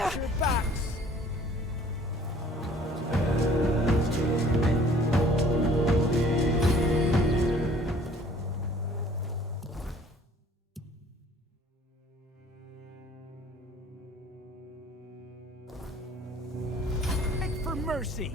Watch your backs. Beg for mercy.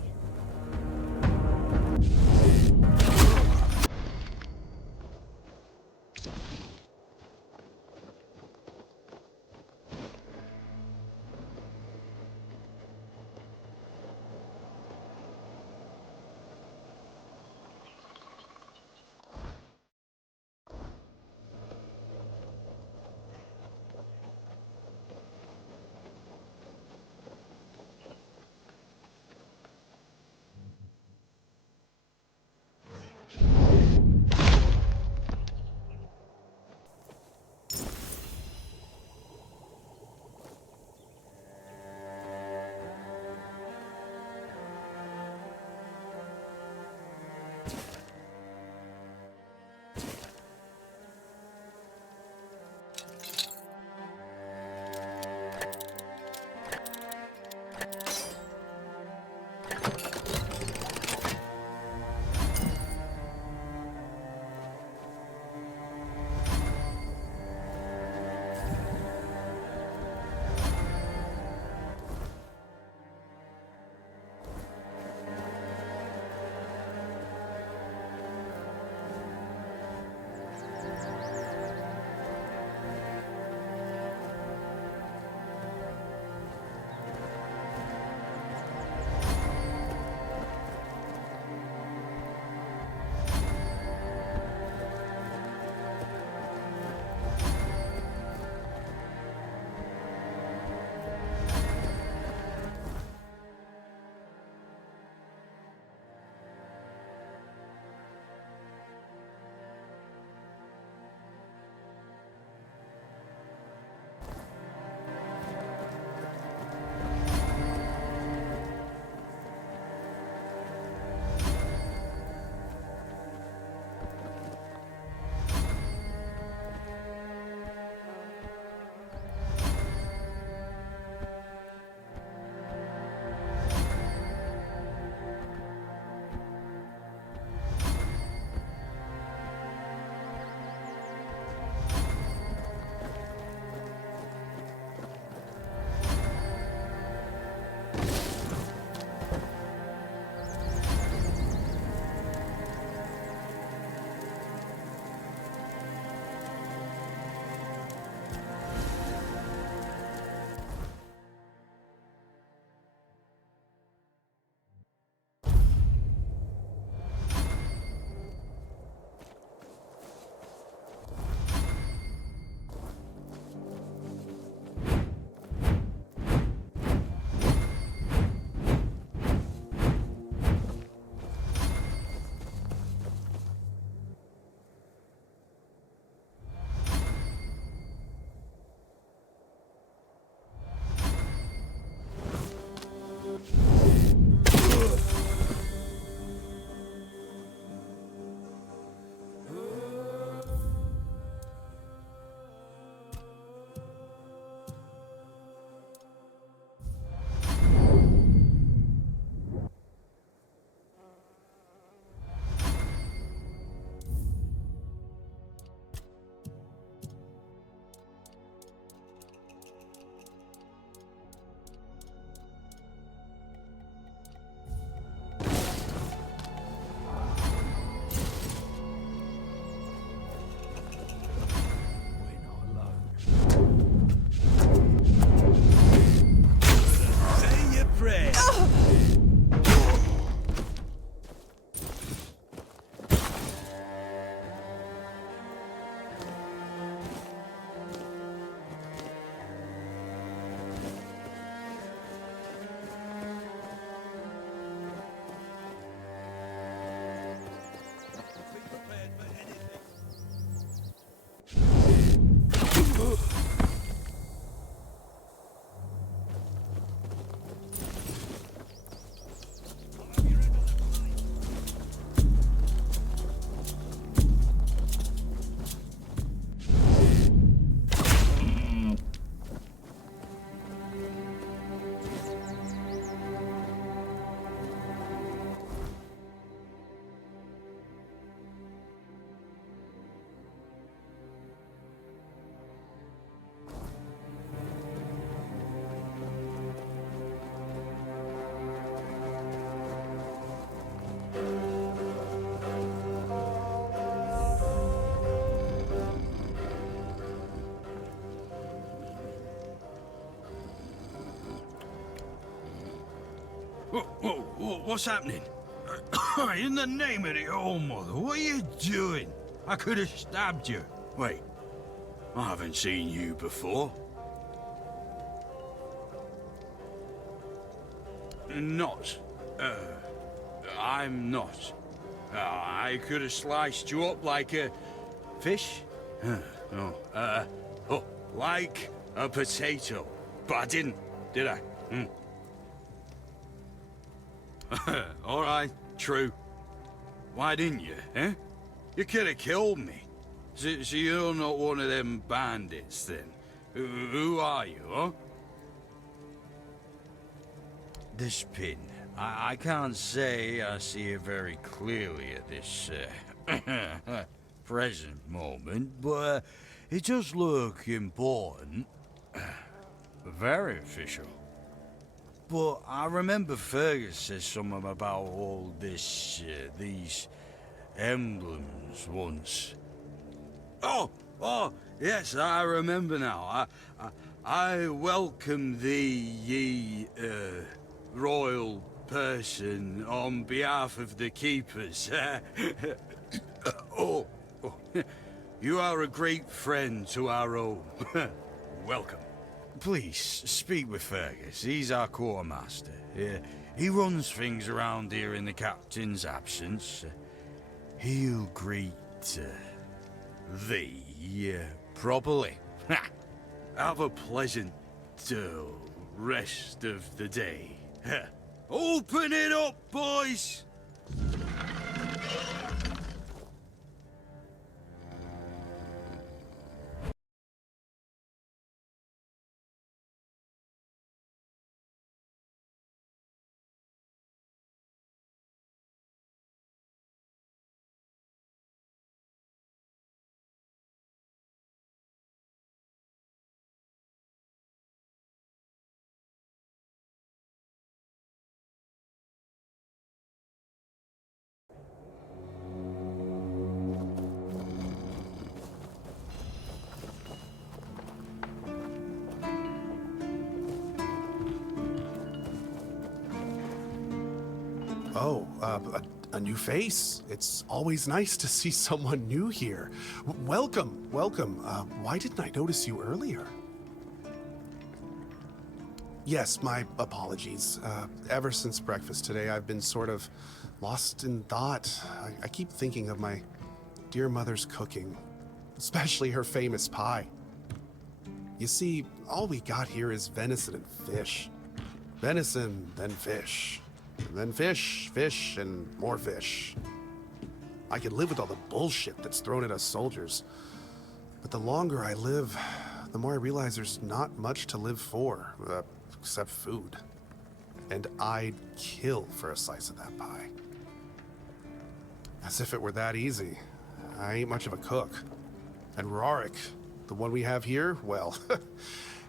What's happening? In the name of the All Mother, what are you doing? I could have stabbed you. Wait, I haven't seen you before. Not. I'm not. I could have sliced you up like a fish? Like a potato. But I didn't, did I? All right, true. Why didn't you, eh? You could have killed me. So you're not one of them bandits, then? Who are you, huh? This pin. I can't say I see it very clearly at this present moment, but it does look important. Very official. But I remember Fergus said something about all this, these emblems once. Oh, yes, I remember now. I welcome thee, ye, royal person, on behalf of the keepers. You are a great friend to our own. Welcome. Please, speak with Fergus. He's our quartermaster. He runs things around here in the captain's absence. He'll greet thee properly. Have a pleasant rest of the day. Open it up, boys! Oh, a new face. It's always nice to see someone new here. Welcome. Why didn't I notice you earlier? Yes, my apologies. Ever since breakfast today, I've been sort of lost in thought. I keep thinking of my dear mother's cooking, especially her famous pie. You see, all we got here is venison and fish. Venison, then fish. And then fish, and more fish. I can live with all the bullshit that's thrown at us soldiers. But the longer I live, the more I realize there's not much to live for, except food. And I'd kill for a slice of that pie. As if it were that easy. I ain't much of a cook. And Rorik, the one we have here, well,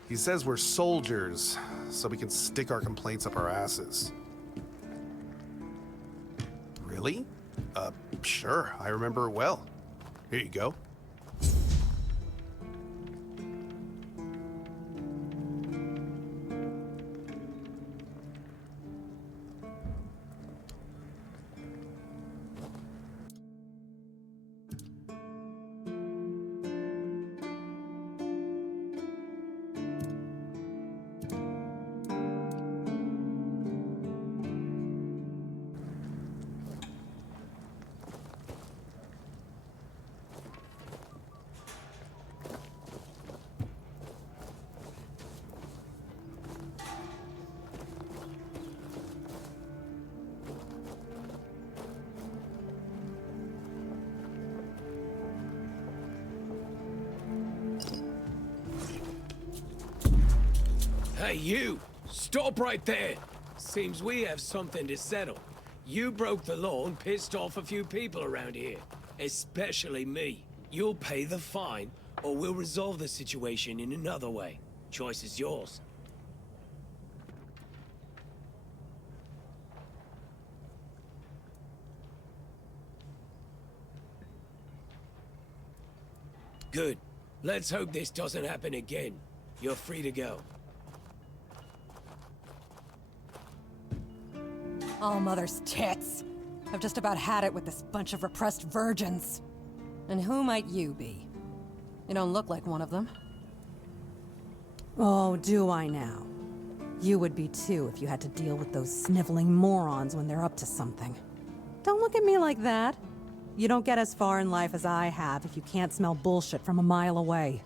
he says we're soldiers, so we can stick our complaints up our asses. Really? Sure, I remember well. Here you go. Hey, you! Stop right there! Seems we have something to settle. You broke the law and pissed off a few people around here. Especially me. You'll pay the fine, or we'll resolve the situation in another way. Choice is yours. Good. Let's hope this doesn't happen again. You're free to go. All mother's tits. I've just about had it with this bunch of repressed virgins. And who might you be? You don't look like one of them. Oh, do I now? You would be too if you had to deal with those sniveling morons when they're up to something. Don't look at me like that. You don't get as far in life as I have if you can't smell bullshit from a mile away.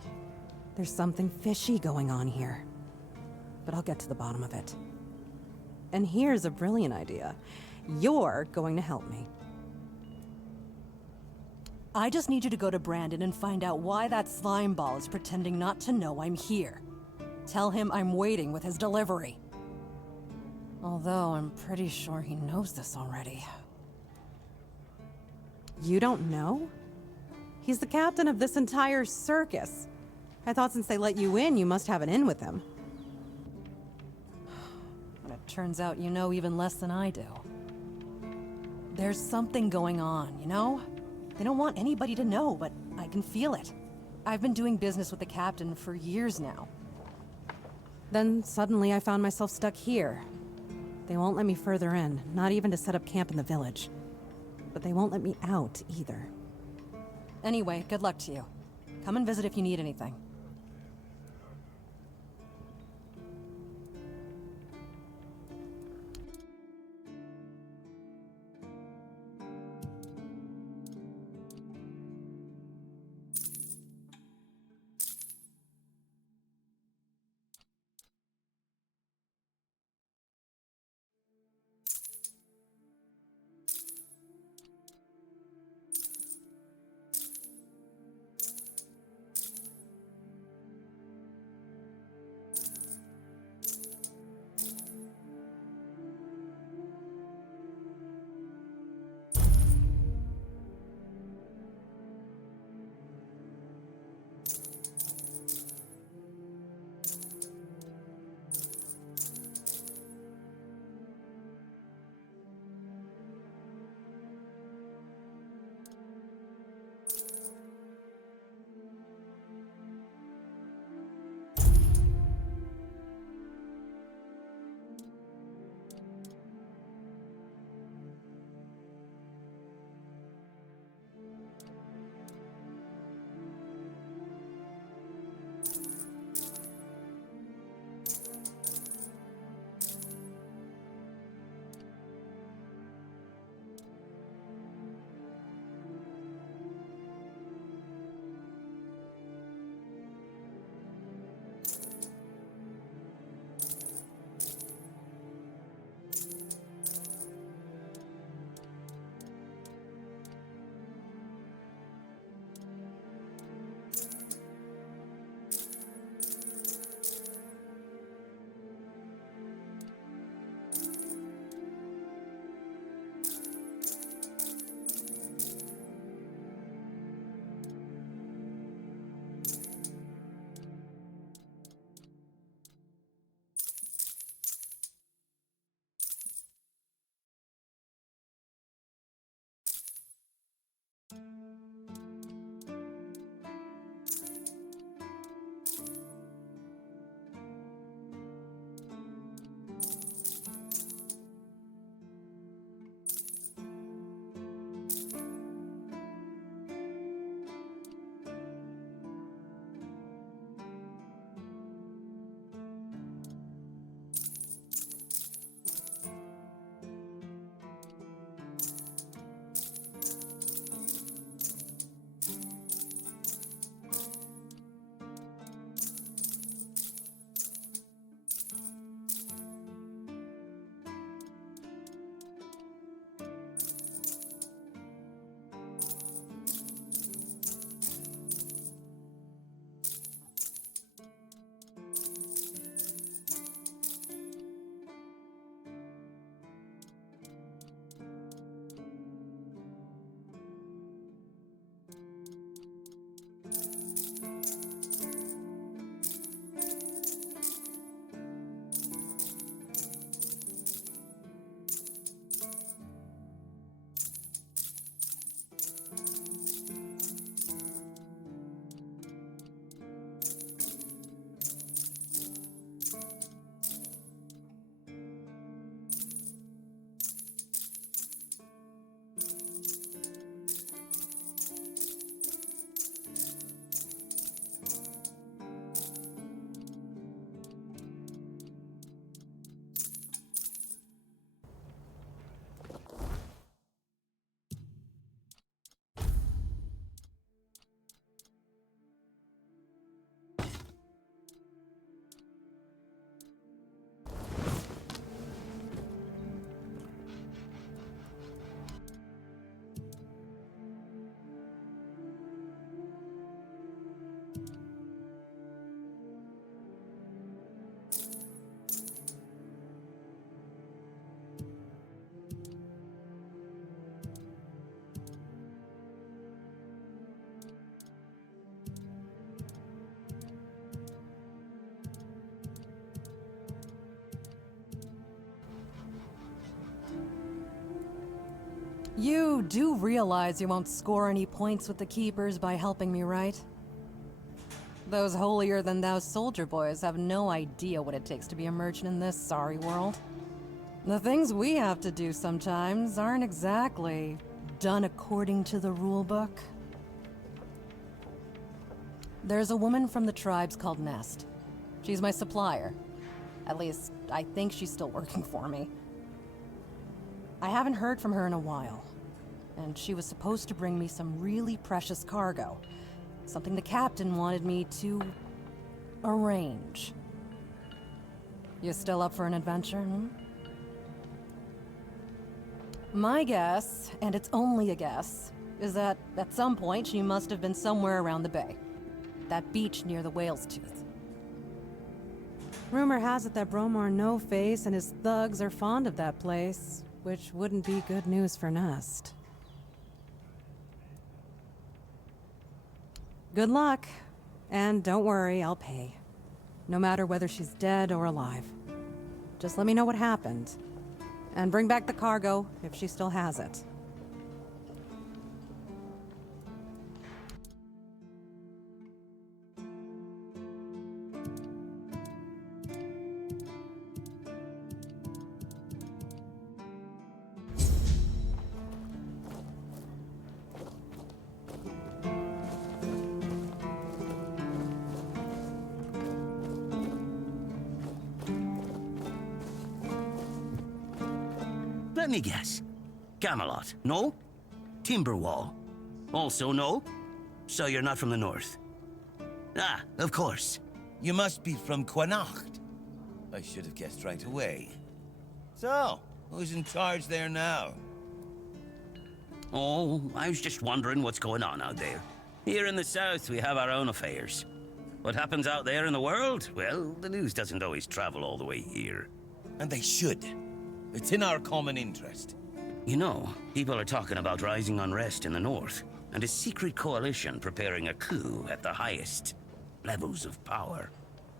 There's something fishy going on here. But I'll get to the bottom of it. And here's a brilliant idea. You're going to help me. I just need you to go to Brandon and find out why that slime ball is pretending not to know I'm here. Tell him I'm waiting with his delivery. Although I'm pretty sure he knows this already. You don't know? He's the captain of this entire circus. I thought since they let you in, you must have an in with him. But it turns out you know even less than I do. There's something going on, you know? They don't want anybody to know, but I can feel it. I've been doing business with the captain for years now. Then suddenly I found myself stuck here. They won't let me further in, not even to set up camp in the village. But they won't let me out either. Anyway, good luck to you. Come and visit if you need anything. You do realize you won't score any points with the Keepers by helping me, right? Those holier-than-thou soldier boys have no idea what it takes to be a merchant in this sorry world. The things we have to do sometimes aren't exactly done according to the rulebook. There's a woman from the tribes called Nest. She's my supplier. At least, I think she's still working for me. I haven't heard from her in a while, and she was supposed to bring me some really precious cargo. Something the captain wanted me to arrange. You still up for an adventure, hmm? My guess, and it's only a guess, is that at some point she must have been somewhere around the bay. That beach near the Whale's Tooth. Rumor has it that Bromar No-Face and his thugs are fond of that place, which wouldn't be good news for Nest. Good luck. And don't worry, I'll pay. No matter whether she's dead or alive. Just let me know what happened. And bring back the cargo, if she still has it. Let me guess. Camelot, no? Timberwall, also no? So you're not from the north? Ah, of course. You must be from Connacht. I should have guessed right away. So, who's in charge there now? Oh, I was just wondering what's going on out there. Here in the south, we have our own affairs. What happens out there in the world? Well, the news doesn't always travel all the way here. And they should. It's in our common interest. You know, people are talking about rising unrest in the north, and a secret coalition preparing a coup at the highest levels of power.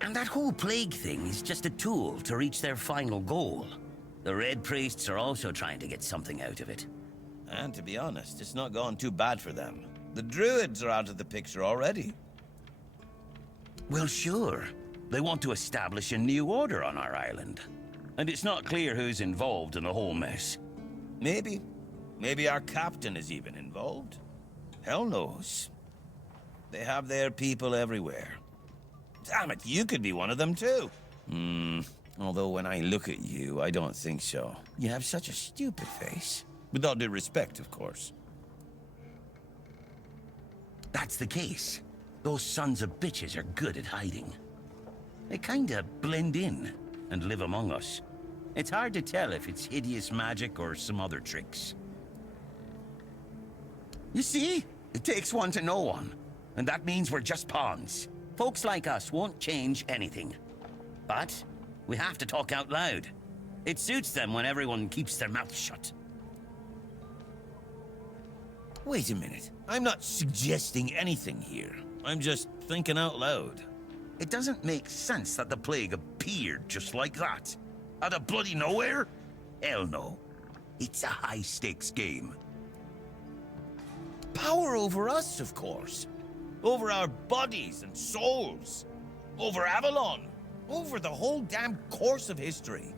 And that whole plague thing is just a tool to reach their final goal. The Red Priests are also trying to get something out of it. And to be honest, it's not gone too bad for them. The Druids are out of the picture already. Well, sure. They want to establish a new order on our island. And it's not clear who's involved in the whole mess. Maybe. Maybe our captain is even involved. Hell knows. They have their people everywhere. Damn it, you could be one of them too. Although when I look at you, I don't think so. You have such a stupid face. With all due respect, of course. That's the case. Those sons of bitches are good at hiding. They kinda blend in and live among us. It's hard to tell if it's hideous magic or some other tricks. You see? It takes one to know one. And that means we're just pawns. Folks like us won't change anything. But we have to talk out loud. It suits them when everyone keeps their mouth shut. Wait a minute. I'm not suggesting anything here. I'm just thinking out loud. It doesn't make sense that the plague appeared just like that. Out of bloody nowhere? Hell no. It's a high-stakes game. Power over us, of course. Over our bodies and souls. Over Avalon. Over the whole damn course of history.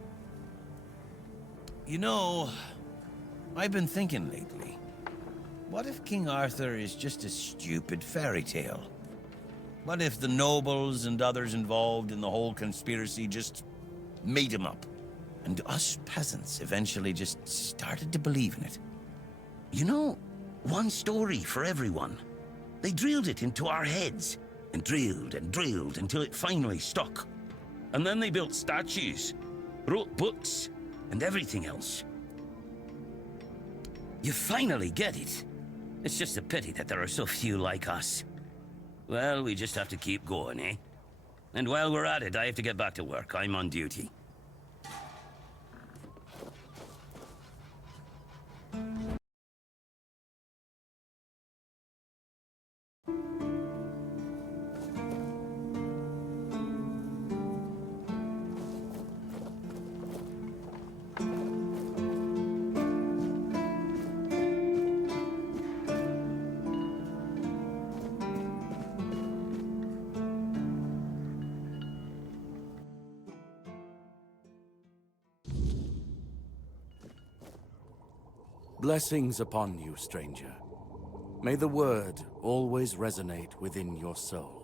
You know, I've been thinking lately. What if King Arthur is just a stupid fairy tale? What if the nobles and others involved in the whole conspiracy just made him up? And us peasants eventually just started to believe in it. You know, one story for everyone. They drilled it into our heads, and drilled until it finally stuck. And then they built statues, wrote books, and everything else. You finally get it. It's just a pity that there are so few like us. Well, we just have to keep going, eh? And while we're at it, I have to get back to work. I'm on duty. Blessings upon you, stranger. May the word always resonate within your soul.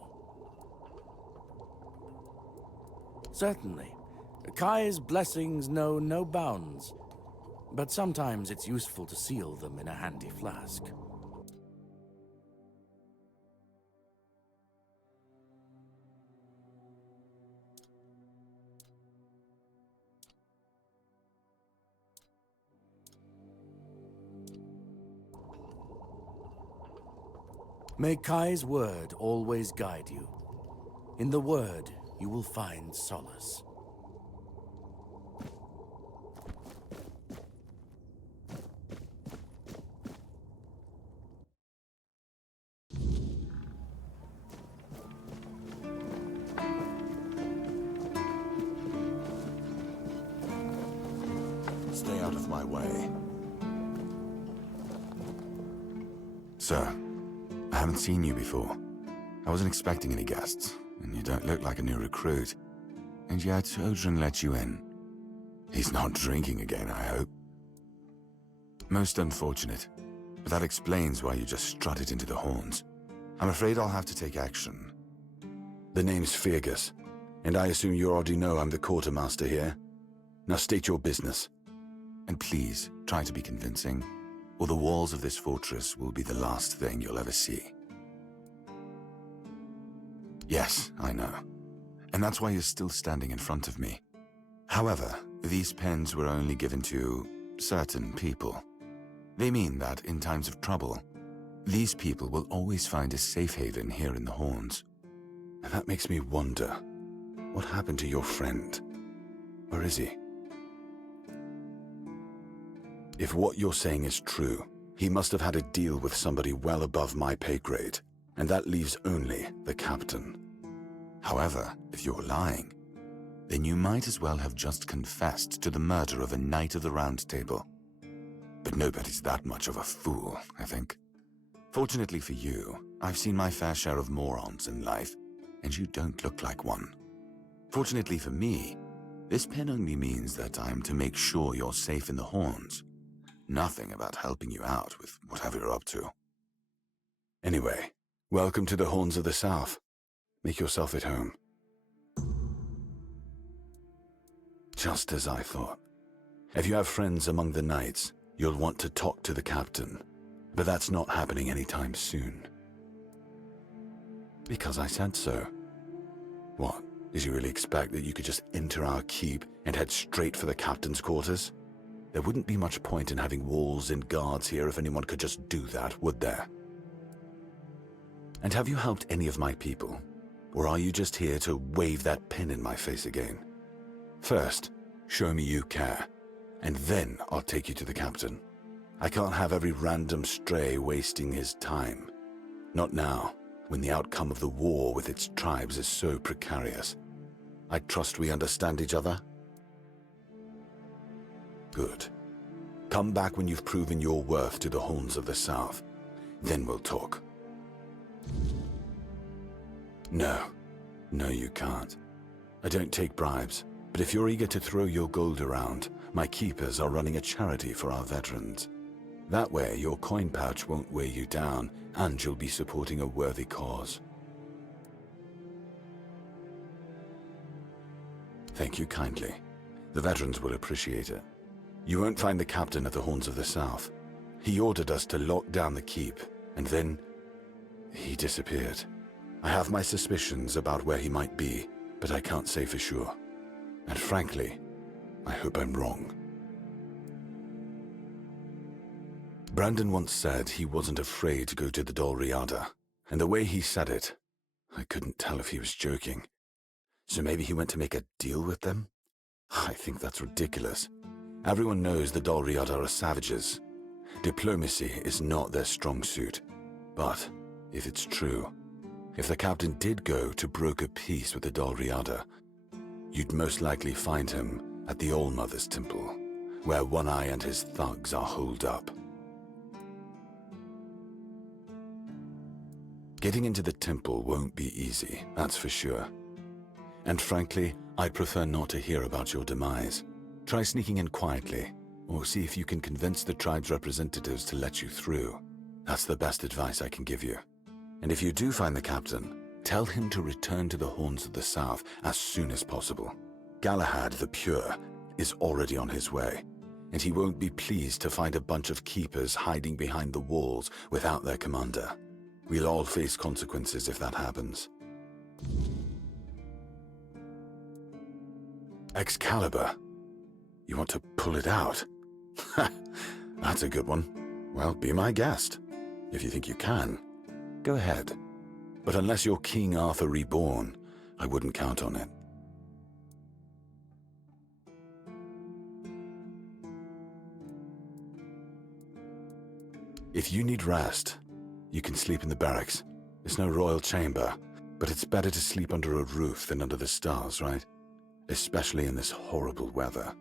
Certainly, Kai's blessings know no bounds, but sometimes it's useful to seal them in a handy flask. May Kai's word always guide you. In the word, you will find solace. Stay out of my way. Sir, I haven't seen you before. I wasn't expecting any guests, and you don't look like a new recruit. And yet, Odrin let you in. He's not drinking again, I hope. Most unfortunate, but that explains why you just strutted into the horns. I'm afraid I'll have to take action. The name's Fergus, and I assume you already know I'm the quartermaster here. Now state your business. And please, try to be convincing, or the walls of this fortress will be the last thing you'll ever see. Yes, I know. And that's why you're still standing in front of me. However, these pens were only given to certain people. They mean that in times of trouble, these people will always find a safe haven here in the Horns. And that makes me wonder, what happened to your friend? Where is he? If what you're saying is true, he must have had a deal with somebody well above my pay grade, and that leaves only the captain. However, if you're lying, then you might as well have just confessed to the murder of a Knight of the Round Table. But nobody's that much of a fool, I think. Fortunately for you, I've seen my fair share of morons in life, and you don't look like one. Fortunately for me, this pen only means that I'm to make sure you're safe in the Horns. Nothing about helping you out with whatever you're up to. Anyway, welcome to the Horns of the South. Make yourself at home. Just as I thought. If you have friends among the knights, you'll want to talk to the captain. But that's not happening anytime soon. Because I said so. What, did you really expect that you could just enter our keep and head straight for the captain's quarters? There wouldn't be much point in having walls and guards here if anyone could just do that, would there? And have you helped any of my people? Or are you just here to wave that pen in my face again? First, show me you care, and then I'll take you to the captain. I can't have every random stray wasting his time. Not now, when the outcome of the war with its tribes is so precarious. I trust we understand each other? Good. Come back when you've proven your worth to the Horns of the South. Then we'll talk. No, you can't. I don't take bribes, but if you're eager to throw your gold around, my keepers are running a charity for our veterans. That way, your coin pouch won't weigh you down, and you'll be supporting a worthy cause. Thank you kindly. The veterans will appreciate it. You won't find the captain at the Horns of the South. He ordered us to lock down the keep, and then he disappeared. I have my suspicions about where he might be, but I can't say for sure. And frankly, I hope I'm wrong. Brandon once said he wasn't afraid to go to the Dol Riada, and the way he said it, I couldn't tell if he was joking. So maybe he went to make a deal with them? I think that's ridiculous. Everyone knows the Dol Riada are savages. Diplomacy is not their strong suit. But if it's true, if the captain did go to broker peace with the Dol Riada, you'd most likely find him at the All-Mother's Temple, where One Eye and his thugs are holed up. Getting into the temple won't be easy, that's for sure. And frankly, I'd prefer not to hear about your demise. Try sneaking in quietly, or see if you can convince the tribe's representatives to let you through. That's the best advice I can give you. And if you do find the captain, tell him to return to the Horns of the South as soon as possible. Galahad the Pure is already on his way, and he won't be pleased to find a bunch of keepers hiding behind the walls without their commander. We'll all face consequences if that happens. Excalibur. You want to pull it out? That's a good one. Well, be my guest. If you think you can, go ahead. But unless you're King Arthur reborn, I wouldn't count on it. If you need rest, you can sleep in the barracks. It's no royal chamber, but it's better to sleep under a roof than under the stars, right? Especially in this horrible weather.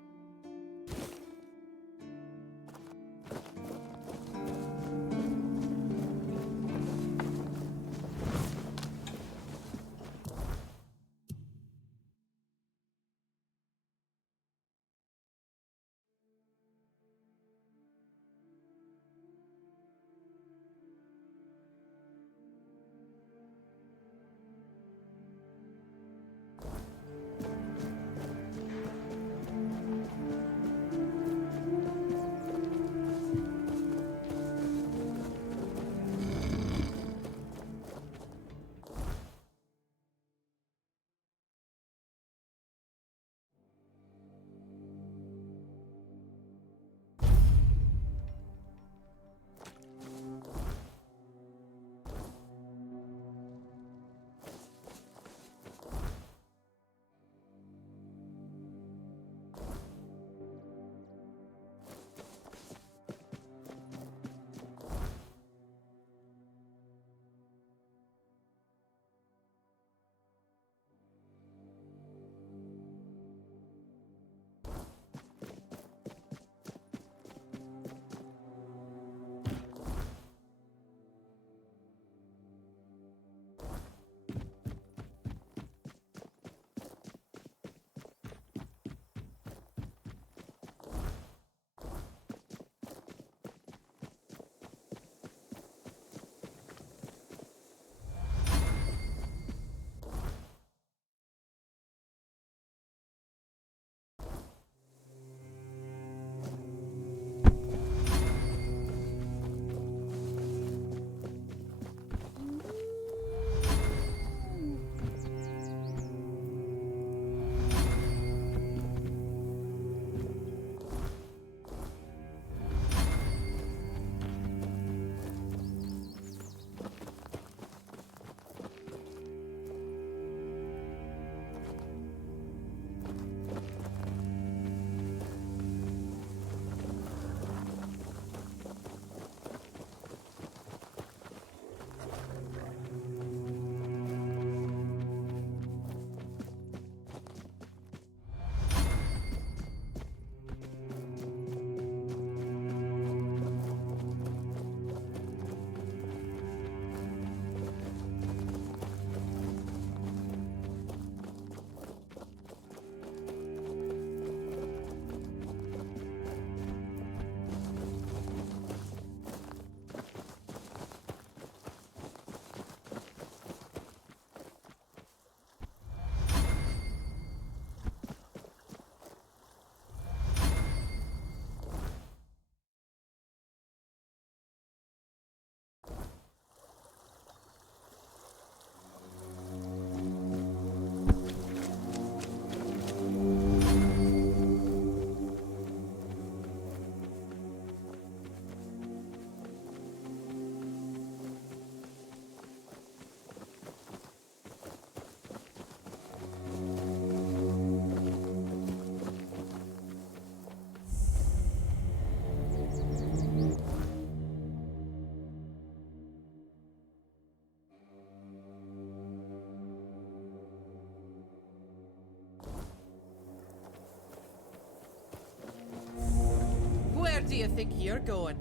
Where do you think you're going?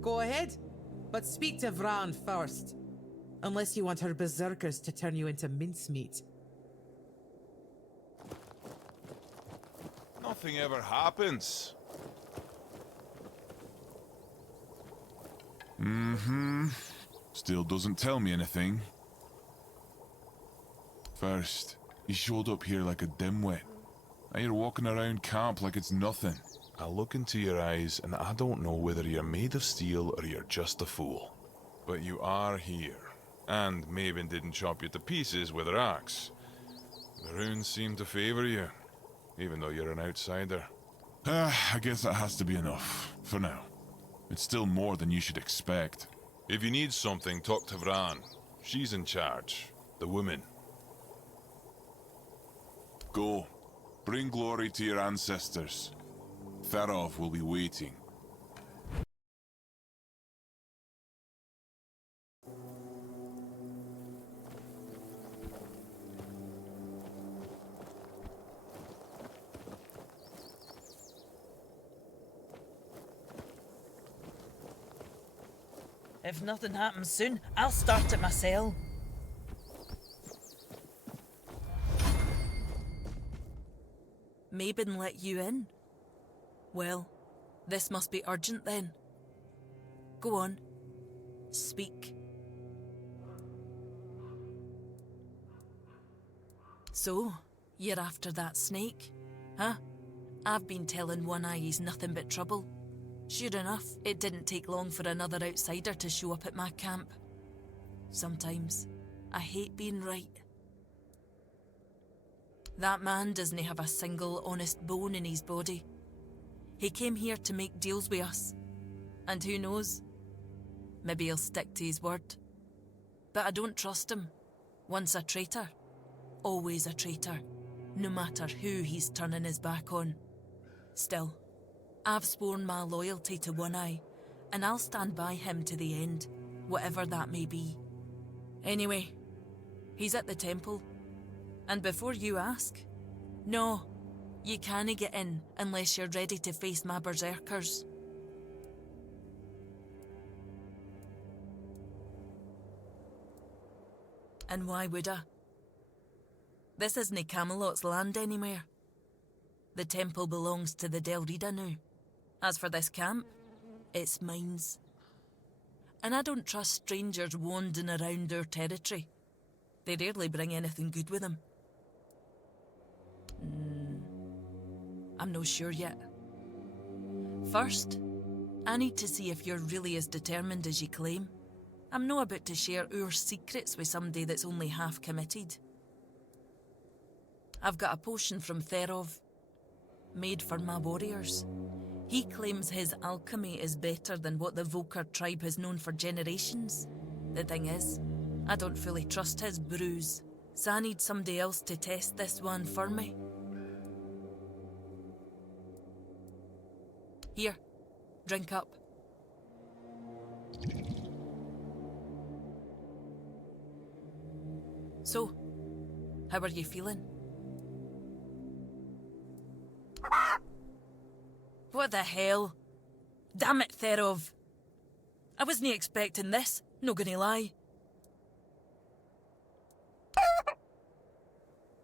Go ahead, but speak to Vran first. Unless you want her berserkers to turn you into mincemeat. nothing ever happens. Still doesn't tell me anything. First, he showed up here like a dimwit. Now you're walking around camp like it's nothing. I look into your eyes and I don't know whether you're made of steel or you're just a fool. But you are here. And Maven didn't chop you to pieces with her axe. The runes seem to favor you, even though you're an outsider. I guess that has to be enough, for now. It's still more than you should expect. If you need something, talk to Vran. She's in charge. The woman. Go. Bring glory to your ancestors. Therov will be waiting. If nothing happens soon, I'll start it myself. Mabin let you in? Well, this must be urgent then. Go on. Speak. So, you're after that snake, huh? I've been telling One Eye he's nothing but trouble. Sure enough, it didn't take long for another outsider to show up at my camp. Sometimes, I hate being right. That man doesn't have a single honest bone in his body. He came here to make deals with us. And who knows? Maybe he'll stick to his word. But I don't trust him. Once a traitor, always a traitor, no matter who he's turning his back on. Still, I've sworn my loyalty to One Eye, and I'll stand by him to the end, whatever that may be. Anyway, he's at the temple. And before you ask, no, you can't get in unless you're ready to face my berserkers. And why would I? This isn't Camelot's land anywhere. The temple belongs to the Del Rida now. As for this camp, it's mine. And I don't trust strangers wandering around our territory. They rarely bring anything good with them. I'm not sure yet. First, I need to see if you're really as determined as you claim. I'm not about to share our secrets with somebody that's only half committed. I've got a potion from Therov, made for my warriors. He claims his alchemy is better than what the Volker tribe has known for generations. The thing is, I don't fully trust his brews, so I need somebody else to test this one for me. Here, drink up. So, how are you feeling? What the hell? Damn it, Therov. I wasn't expecting this, no gonna lie.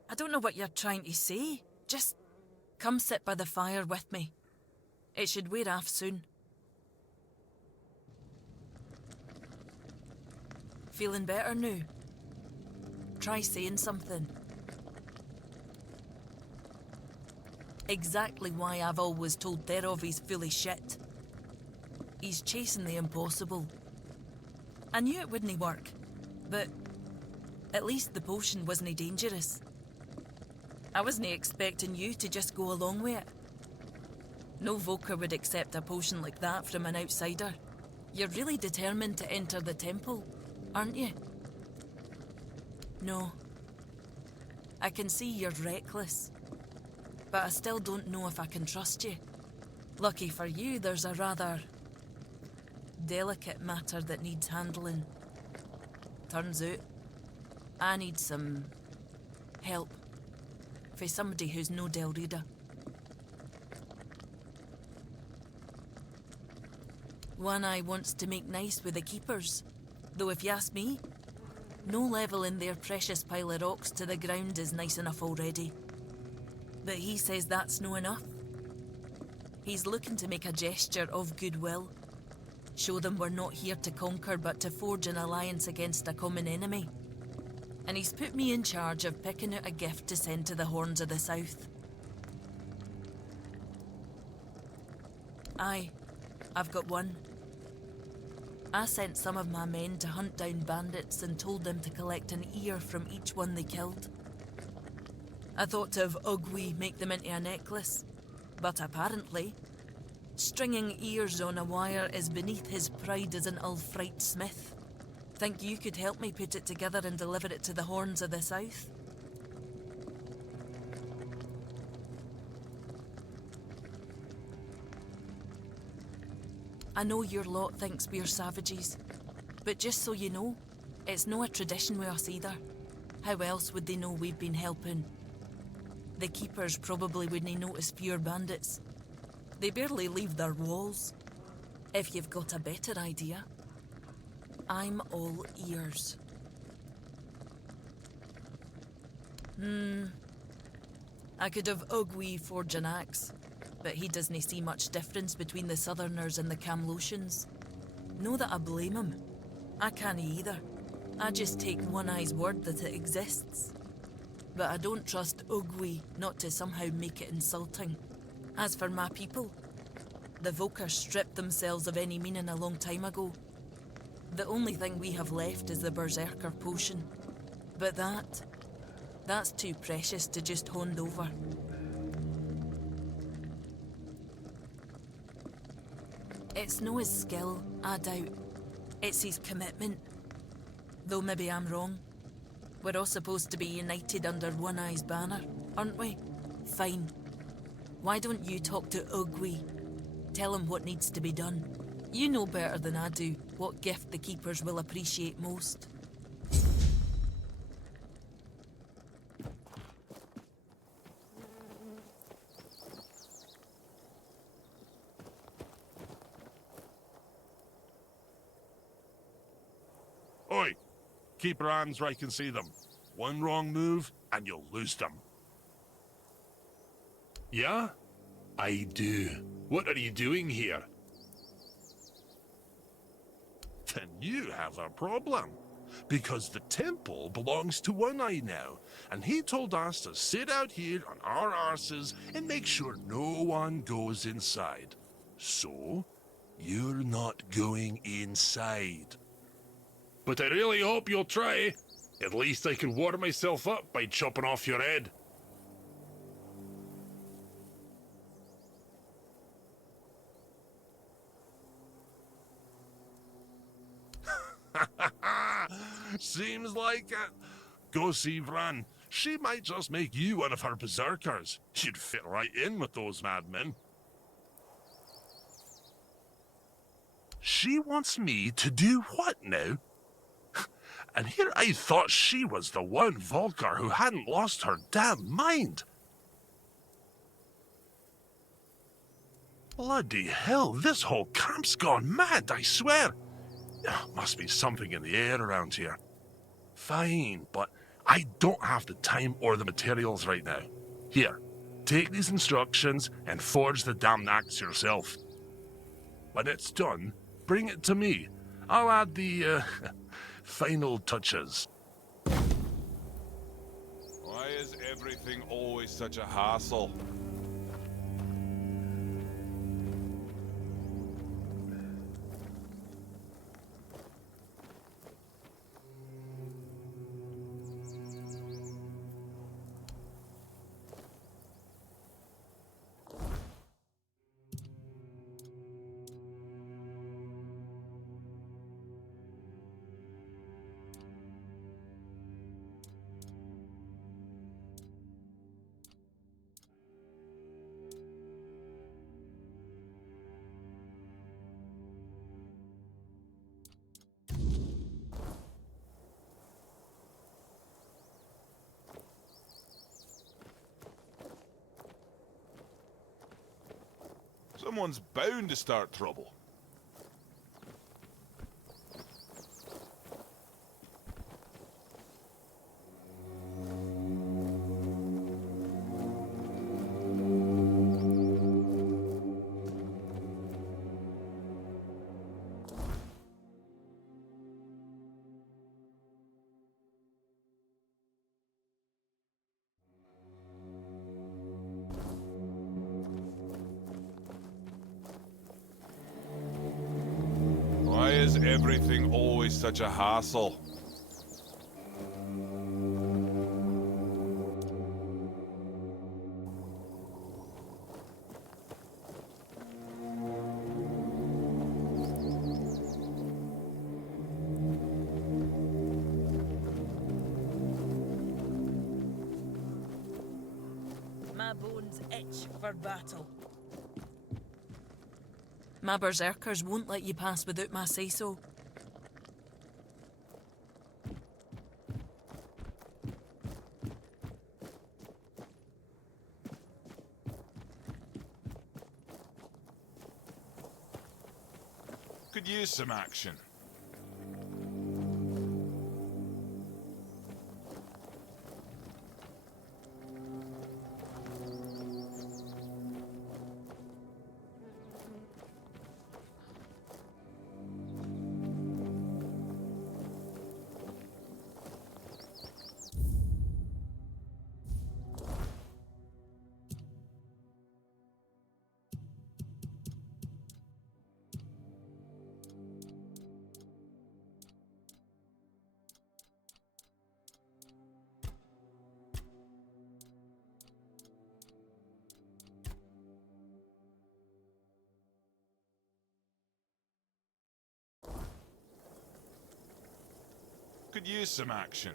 I don't know what you're trying to say. Just come sit by the fire with me. It should wear off soon. Feeling better now? Try saying something. Exactly why I've always told Therov he's full of shit. He's chasing the impossible. I knew it wouldn't work, but at least the potion wasn't dangerous. I wasn't expecting you to just go along with it. No Volker would accept a potion like that from an outsider. You're really determined to enter the temple, aren't you? No. I can see you're reckless. But I still don't know if I can trust you. Lucky for you, there's a rather delicate matter that needs handling. Turns out, I need some help for somebody who's no Del Rida. One Eye wants to make nice with the keepers, though if you ask me, no leveling their precious pile of rocks to the ground is nice enough already. But he says that's no enough. He's looking to make a gesture of goodwill. Show them we're not here to conquer, but to forge an alliance against a common enemy. And he's put me in charge of picking out a gift to send to the Horns of the South. Aye, I've got one. I sent some of my men to hunt down bandits and told them to collect an ear from each one they killed. I thought of Ugwi make them into a necklace, but apparently, stringing ears on a wire is beneath his pride as an Ulfrite smith. Think you could help me put it together and deliver it to the Horns of the South? I know your lot thinks we're savages, but just so you know, it's no a tradition with us either. How else would they know we've been helping? The keepers probably wouldn't notice fewer bandits. They barely leave their walls. If you've got a better idea, I'm all ears. I could have Ugwi forge an axe, but he doesn't see much difference between the Southerners and the Camlotians. No that I blame him. I can't either. I just take One Eye's word that it exists. But I don't trust Ugwi not to somehow make it insulting. As for my people, the Volker stripped themselves of any meaning a long time ago. The only thing we have left is the Berserker potion. But that's too precious to just hand over. It's no his skill, I doubt. It's his commitment. Though maybe I'm wrong. We're all supposed to be united under One Eye's banner, aren't we? Fine. Why don't you talk to Ugwi? Tell him what needs to be done. You know better than I do what gift the Keepers will appreciate most. Oi! Keep your hands where I can see them. One wrong move, and you'll lose them. Yeah? I do. What are you doing here? Then you have a problem. Because the temple belongs to One Eye now, and he told us to sit out here on our arses and make sure no one goes inside. So, you're not going inside. But I really hope you'll try. At least I can warm myself up by chopping off your head. Seems like it. Go see Vran. She might just make you one of her berserkers. You'd fit right in with those madmen. She wants me to do what now? And here I thought she was the one Volker who hadn't lost her damn mind. Bloody hell, this whole camp's gone mad, I swear. Must be something in the air around here. Fine, but I don't have the time or the materials right now. Here, take these instructions and forge the damn axe yourself. When it's done, bring it to me. I'll add the, final touches. Why is everything always such a hassle? Someone's bound to start trouble. everything always such a hassle? My bones itch for battle. My berserkers won't let you pass without my say-so. Could use some action. Could use some action.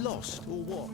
Lost or what?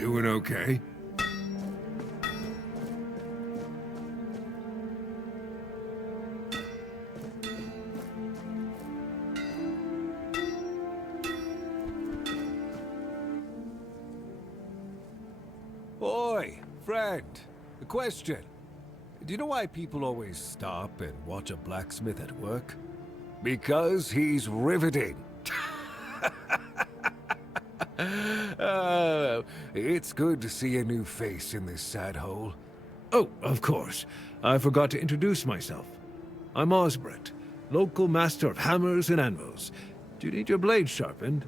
Doing okay? Oi, friend. A question. Do you know why people always stop and watch a blacksmith at work? Because he's riveting. It's good to see a new face in this sad hole. Oh, of course. I forgot to introduce myself. I'm Osbert, local master of hammers and anvils. Do you need your blade sharpened?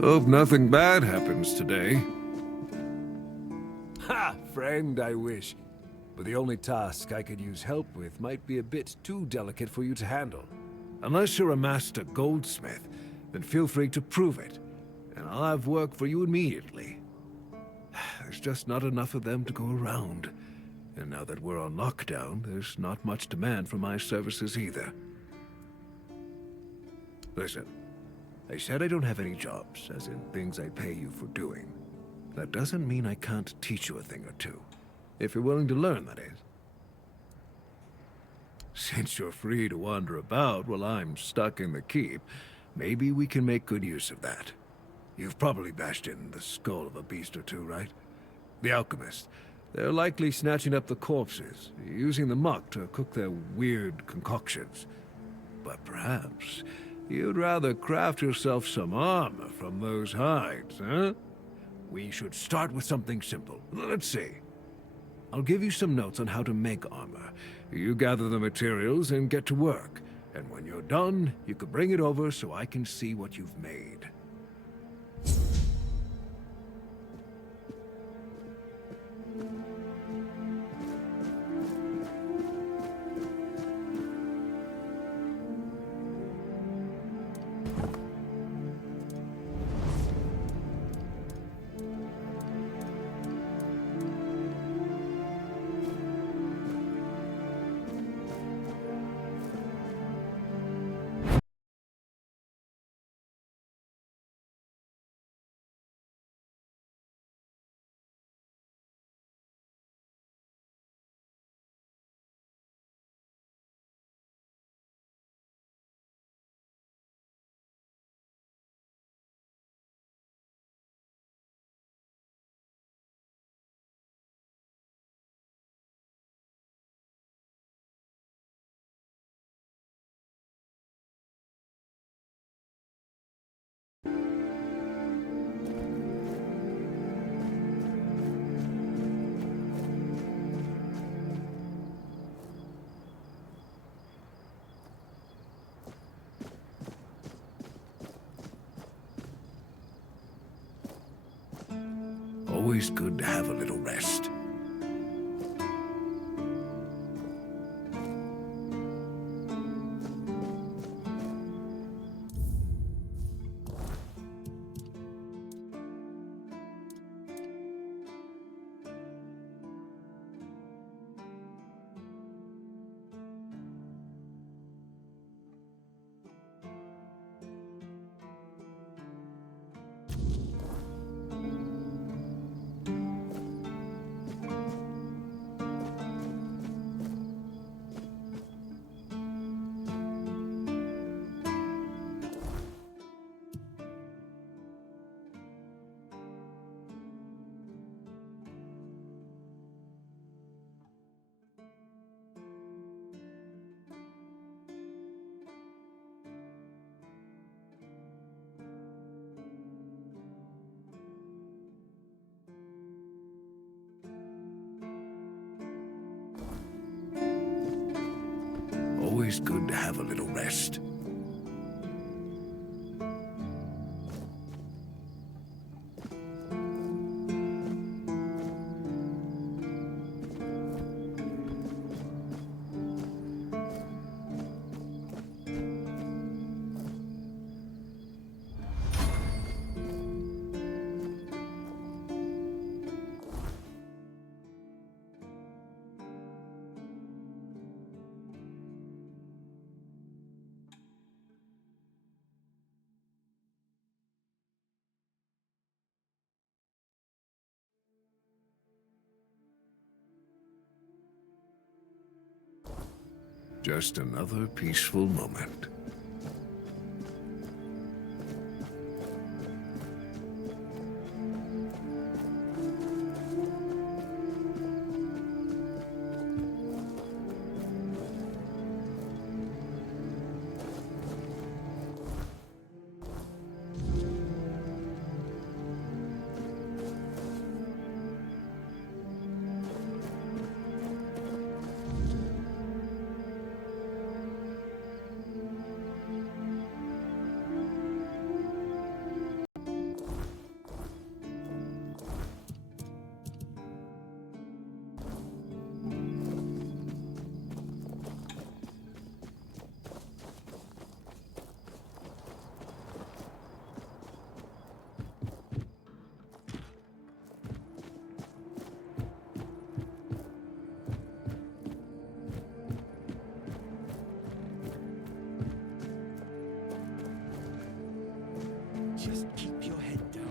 Hope nothing bad happens today. Ha! Friend, I wish. But the only task I could use help with might be a bit too delicate for you to handle. Unless you're a master goldsmith, then feel free to prove it, and I'll have work for you immediately. There's just not enough of them to go around. And now that we're on lockdown, there's not much demand for my services either. Listen. I said I don't have any jobs, as in things I pay you for doing. That doesn't mean I can't teach you a thing or two. If you're willing to learn, that is. Since you're free to wander about while I'm stuck in the keep, maybe we can make good use of that. You've probably bashed in the skull of a beast or two, right? The alchemists. They're likely snatching up the corpses, using the muck to cook their weird concoctions. But perhaps you'd rather craft yourself some armor from those hides, huh? We should start with something simple. Let's see. I'll give you some notes on how to make armor. You gather the materials and get to work. And when you're done, you could bring it over so I can see what you've made. Always good to have a little rest. always good to have a little rest. Just another peaceful moment. Just keep your head down.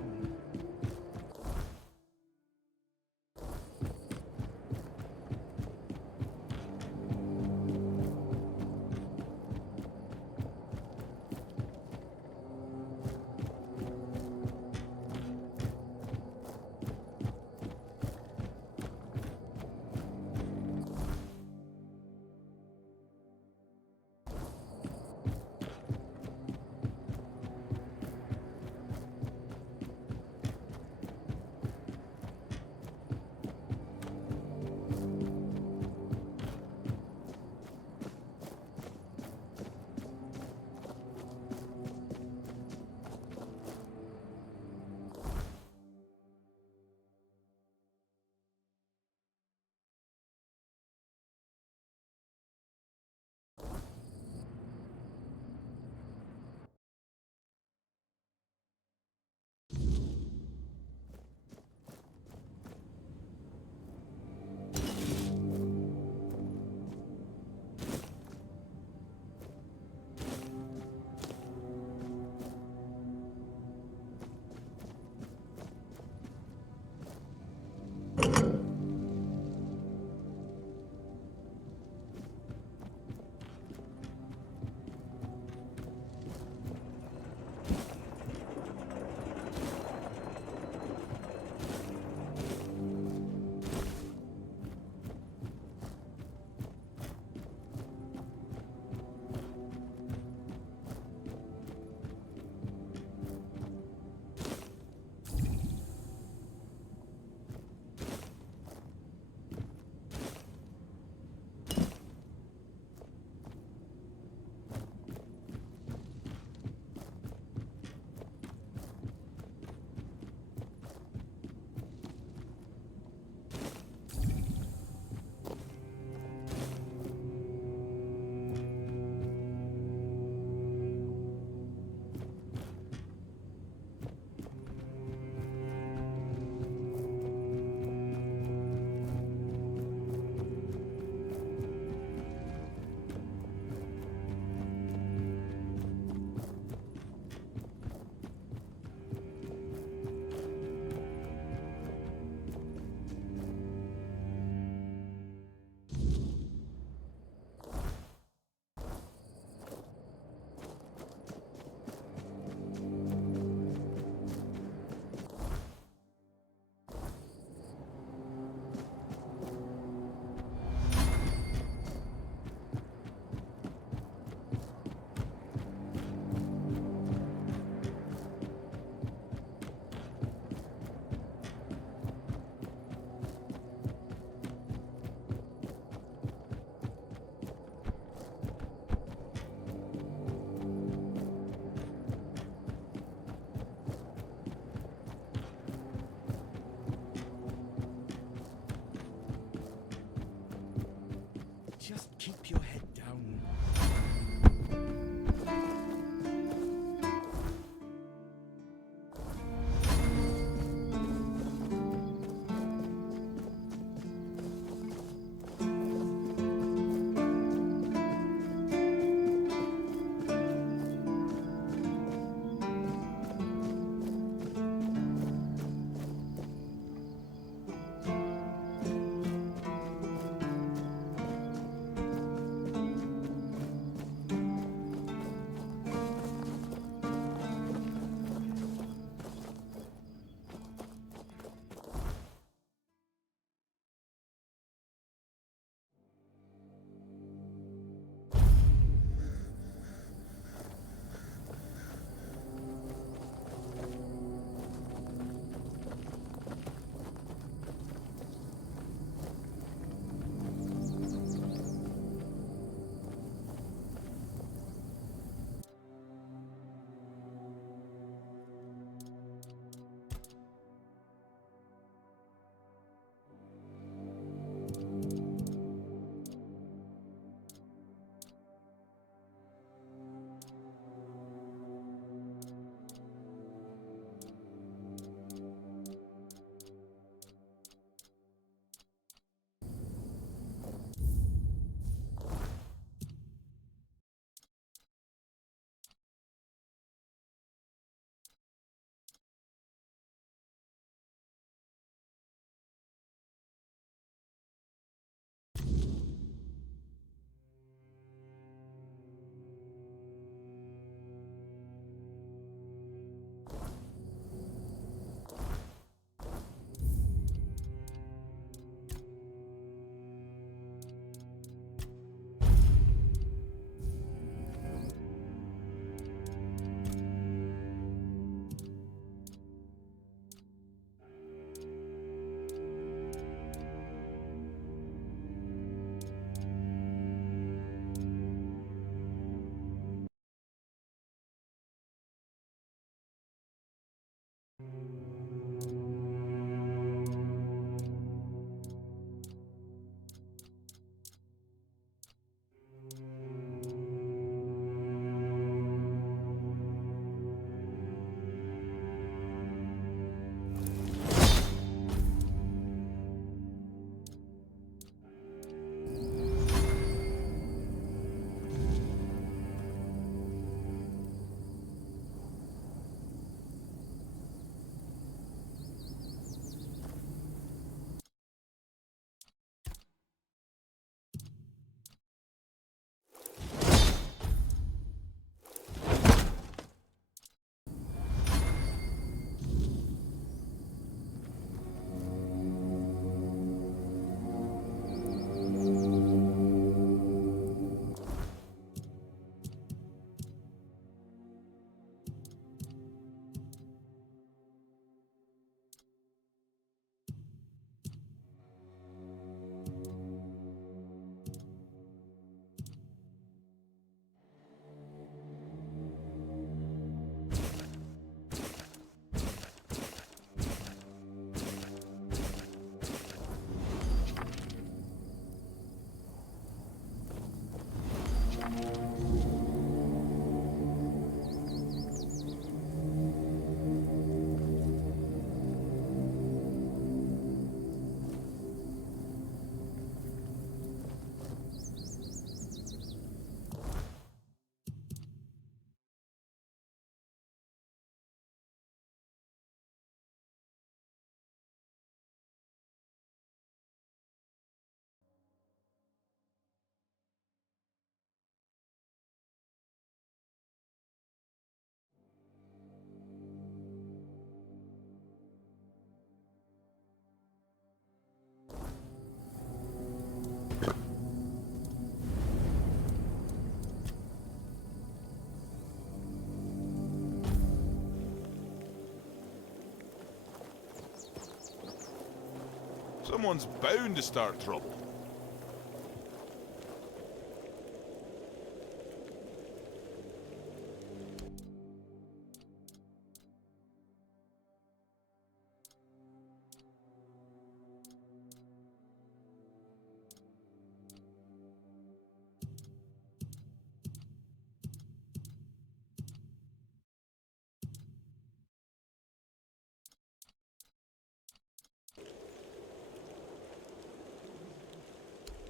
Someone's bound to start trouble.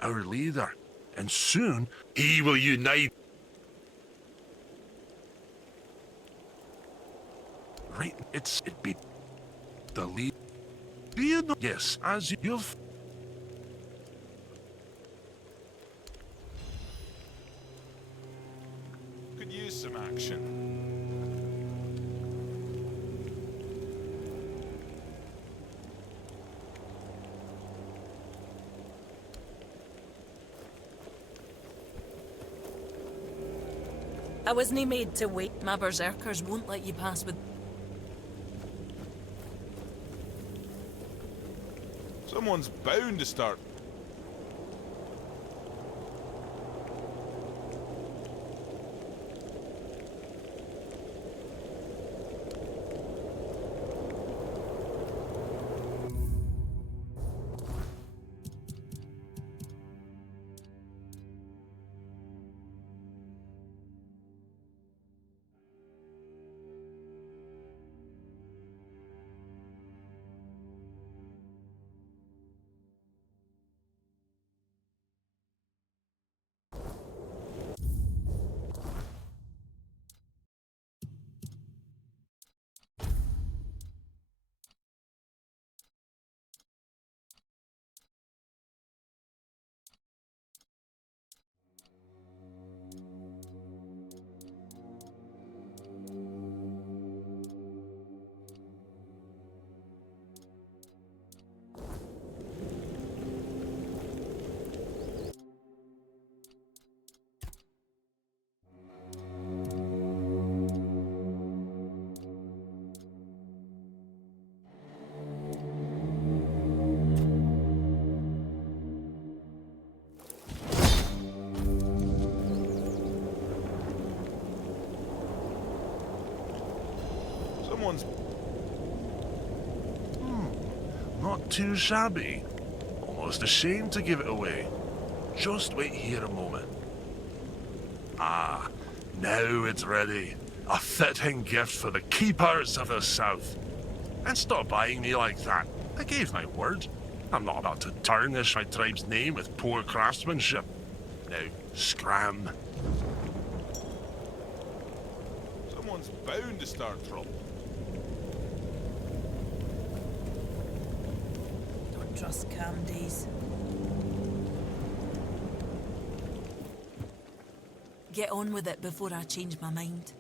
Our leader, and soon he will unite. Right, it'd be the lead. Do you know? Yes, as you've. Could use some action. I wasn't made to wait. My berserkers won't let you pass with... Someone's bound to start. Someone's... Not too shabby. Almost ashamed to give it away. Just wait here a moment. Ah, now it's ready. A fitting gift for the keepers of the South. And stop eyeing me like that. I gave my word. I'm not about to tarnish my tribe's name with poor craftsmanship. Now, scram. Someone's bound to start trouble. Don't trust calm days. Get on with it before I change my mind.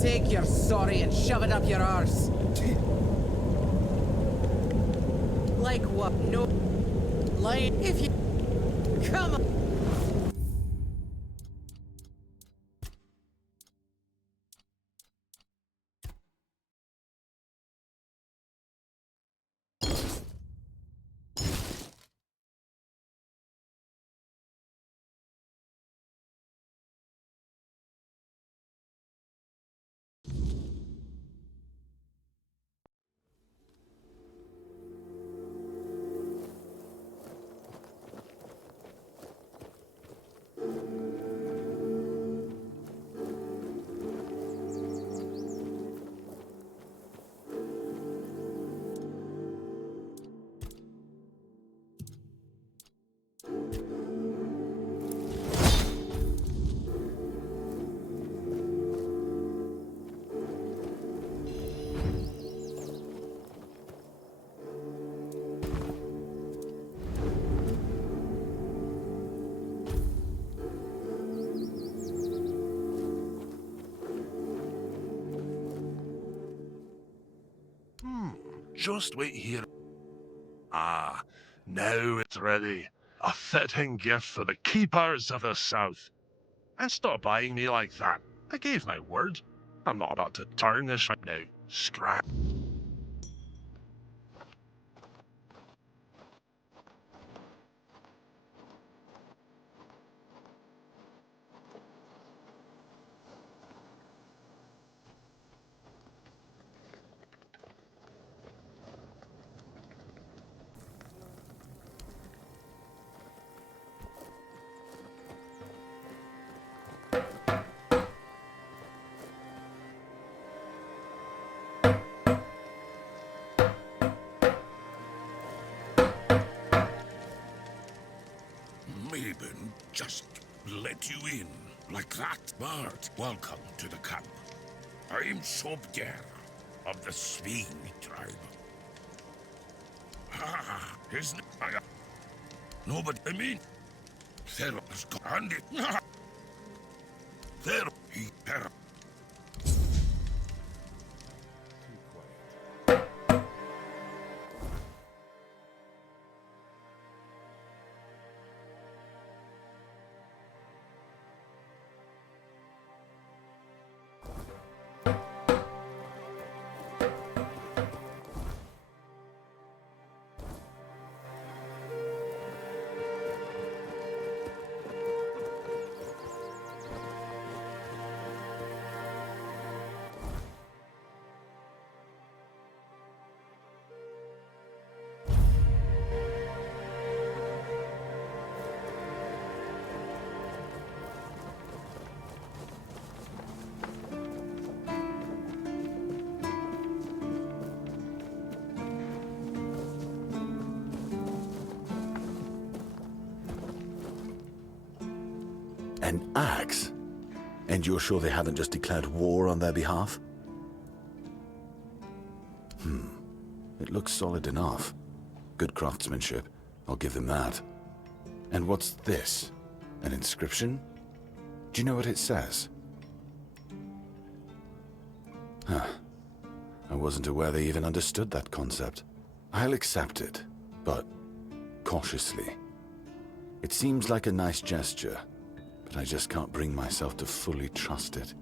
Take your sorry and shove it up your arse. Like what? No. Like if you... Come on. Just wait here. Ah, now it's ready. A fitting gift for the keepers of the South. And stop eyeing me like that. I gave my word. I'm not about to turn this right now. Scrap. Mabon just let you in like that. Bart, welcome to the camp. I'm Sobger of the Sving tribe. Ah, his name. No, but I mean, there was and it. There he. An axe? And you're sure they haven't just declared war on their behalf? It looks solid enough. Good craftsmanship, I'll give them that. And what's this? An inscription? Do you know what it says? Huh. I wasn't aware they even understood that concept. I'll accept it, but cautiously. It seems like a nice gesture, but I just can't bring myself to fully trust it.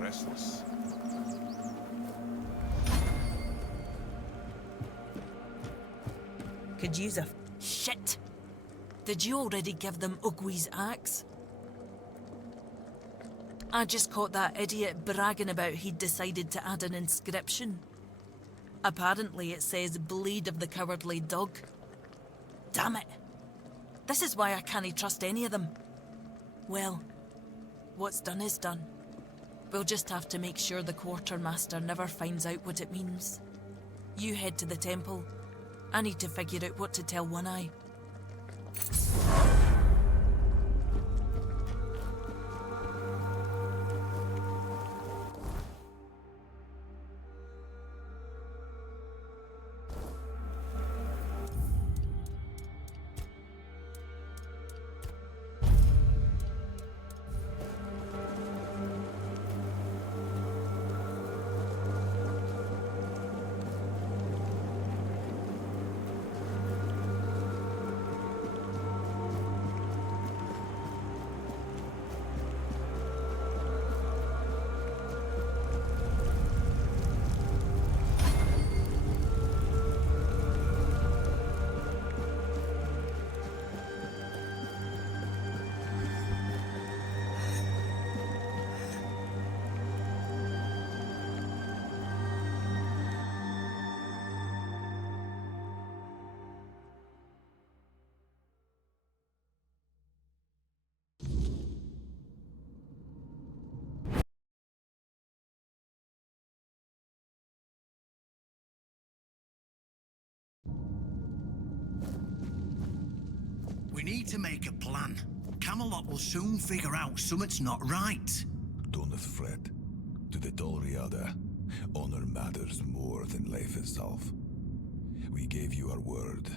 Restless. Could use a shit. Did you already give them Ugwi's axe? I just caught that idiot bragging about he'd decided to add an inscription. Apparently it says "Bleed of the Cowardly Dog." Damn it. This is why I can't trust any of them. Well, what's done is done. We'll just have to make sure the quartermaster never finds out what it means. You head to the temple. I need to figure out what to tell One Eye. We need to make a plan. Camelot will soon figure out something's not right. Don't fret. To the Dolriada, honor matters more than life itself. We gave you our word.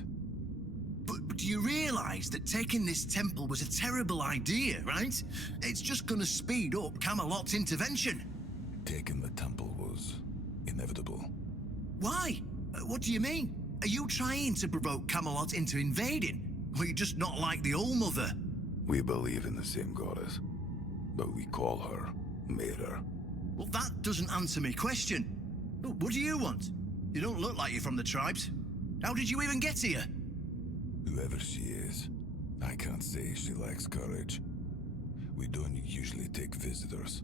But do you realize that taking this temple was a terrible idea, right? It's just gonna speed up Camelot's intervention. Taking the temple was inevitable. Why? What do you mean? Are you trying to provoke Camelot into invading? Or you just not like the All Mother? We believe in the same goddess, but we call her Mera. Well, that doesn't answer my question. What do you want? You don't look like you're from the tribes. How did you even get here? Whoever she is, I can't say she lacks courage. We don't usually take visitors,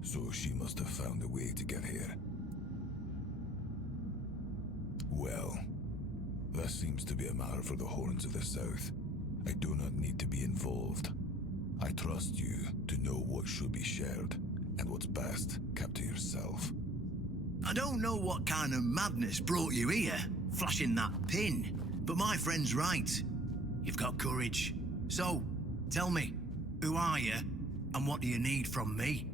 so she must have found a way to get here. Well, that seems to be a matter for the Horns of the South. I do not need to be involved. I trust you to know what should be shared, and what's best kept to yourself. I don't know what kind of madness brought you here, flashing that pin, but my friend's right. You've got courage. So, tell me, who are you, and what do you need from me?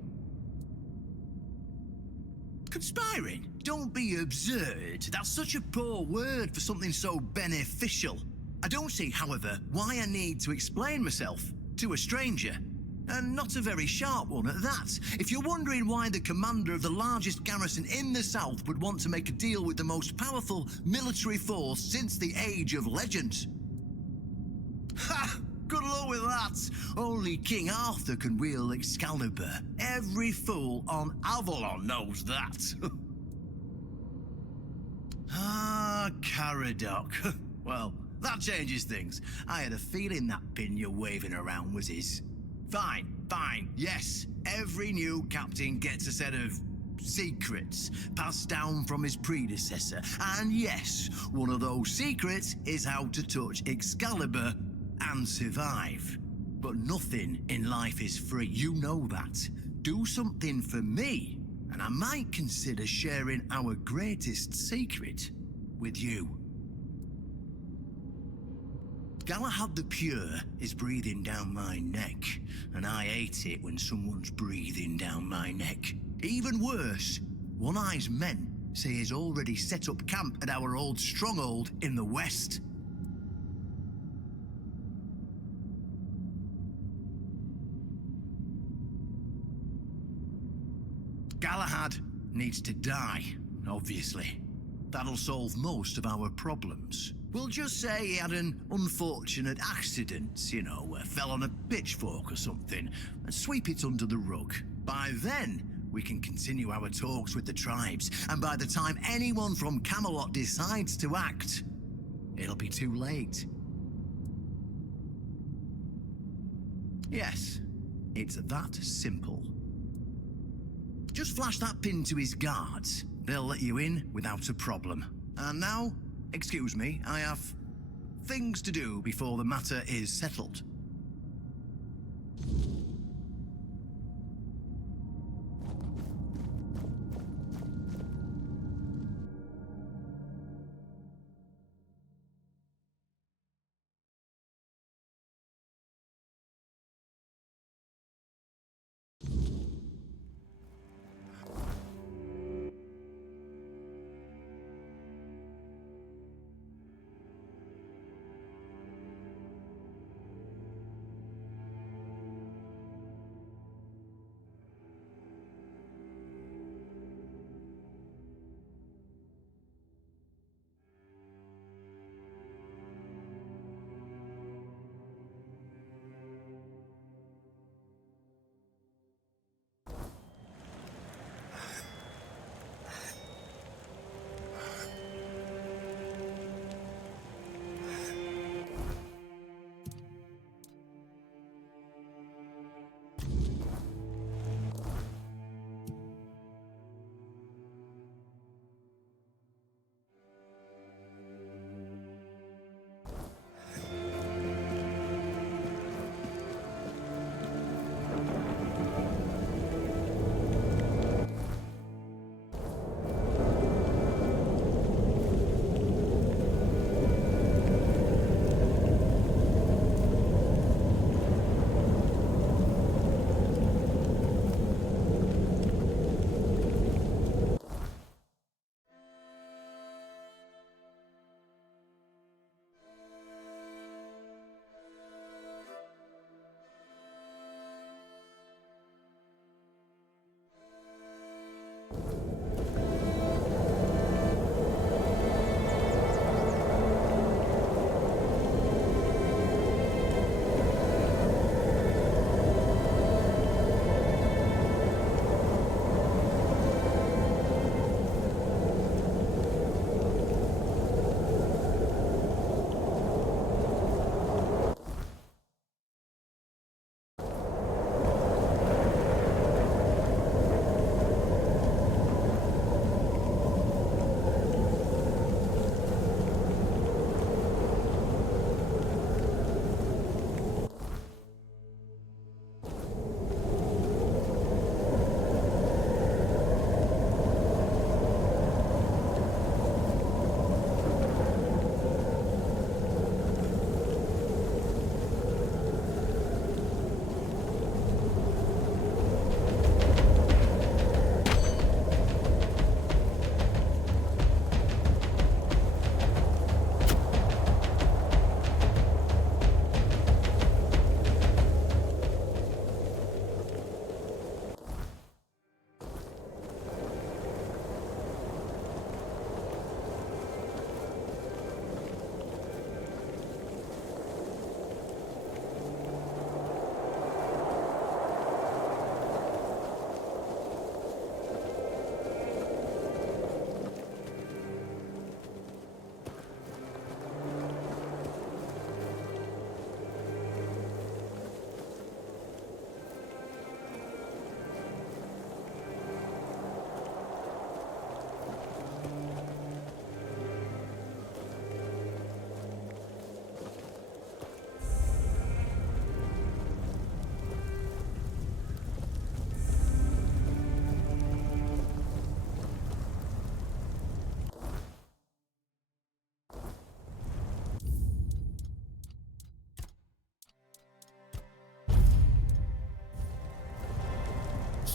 Conspiring? Don't be absurd. That's such a poor word for something so beneficial. I don't see, however, why I need to explain myself to a stranger. And not a very sharp one at that. If you're wondering why the commander of the largest garrison in the south would want to make a deal with the most powerful military force since the Age of Legends. Ha! Good luck with that. Only King Arthur can wield Excalibur. Every fool on Avalon knows that. Ah, Caradoc. Well, that changes things. I had a feeling that pin you're waving around was his. Fine, yes. Every new captain gets a set of secrets passed down from his predecessor. And yes, one of those secrets is how to touch Excalibur and survive. But nothing in life is free, you know that. Do something for me, and I might consider sharing our greatest secret with you. Galahad the Pure is breathing down my neck, and I hate it when someone's breathing down my neck. Even worse, One Eye's men say he's already set up camp at our old stronghold in the west. Galahad needs to die, obviously. That'll solve most of our problems. We'll just say he had an unfortunate accident, you know, fell on a pitchfork or something, and sweep it under the rug. By then, we can continue our talks with the tribes, and by the time anyone from Camelot decides to act, it'll be too late. Yes, it's that simple. Just flash that pin to his guards. They'll let you in without a problem. And now, excuse me, I have things to do before the matter is settled.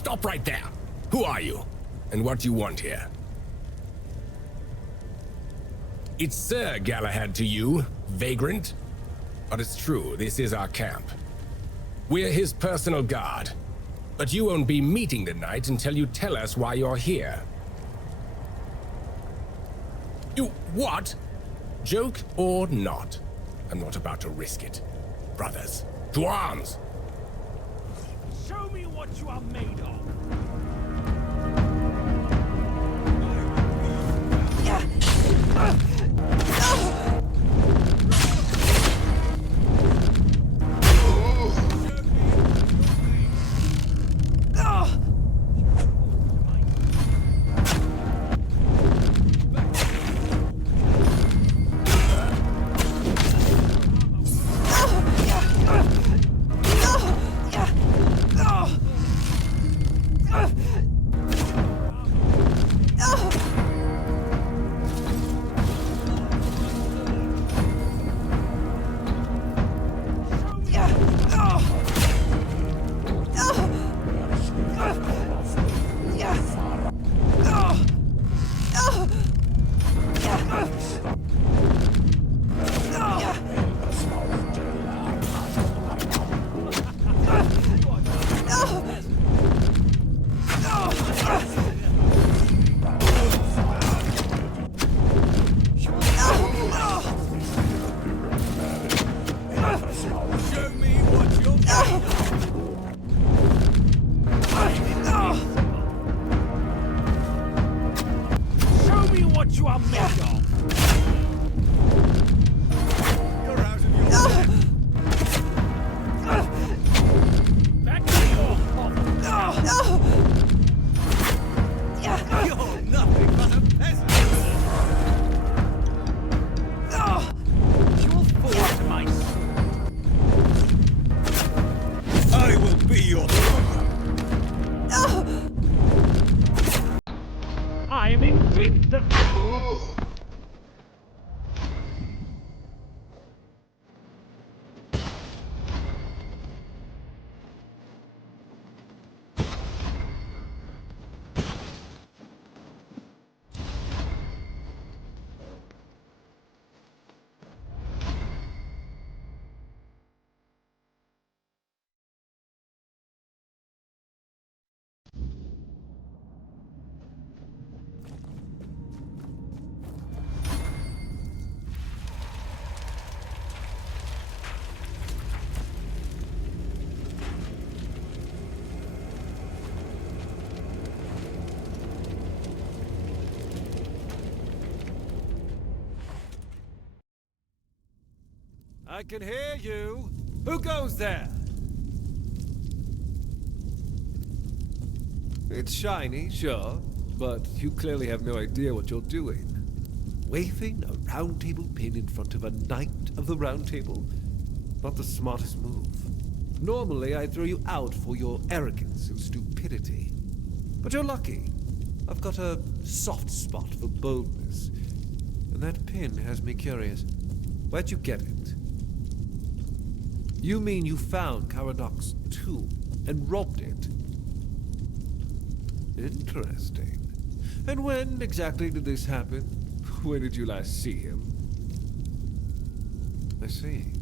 Stop right there. Who are you? And what do you want here? It's Sir Galahad to you, vagrant. But it's true, this is our camp. We're his personal guard. But you won't be meeting tonight until you tell us why you're here. You what? Joke or not? I'm not about to risk it. Brothers, to arms! Show me what you are made of. I can hear you. Who goes there? It's shiny, sure, but you clearly have no idea what you're doing. Waving a round table pin in front of a knight of the round table? Not the smartest move. Normally, I'd throw you out for your arrogance and stupidity. But you're lucky. I've got a soft spot for boldness. And that pin has me curious. Where'd you get it? You mean you found Karadoc's tomb and robbed it? Interesting. And when exactly did this happen? Where did you last see him? I see.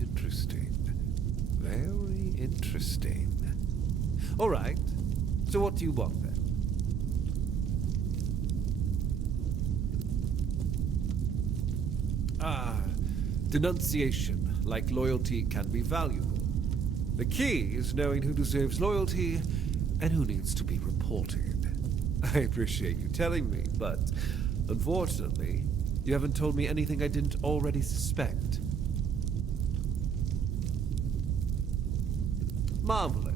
Interesting. Very interesting. All right. So what do you want then? Denunciation, like loyalty, can be valuable. The key is knowing who deserves loyalty and who needs to be reported. I appreciate you telling me, but unfortunately, you haven't told me anything I didn't already suspect. Marvelous.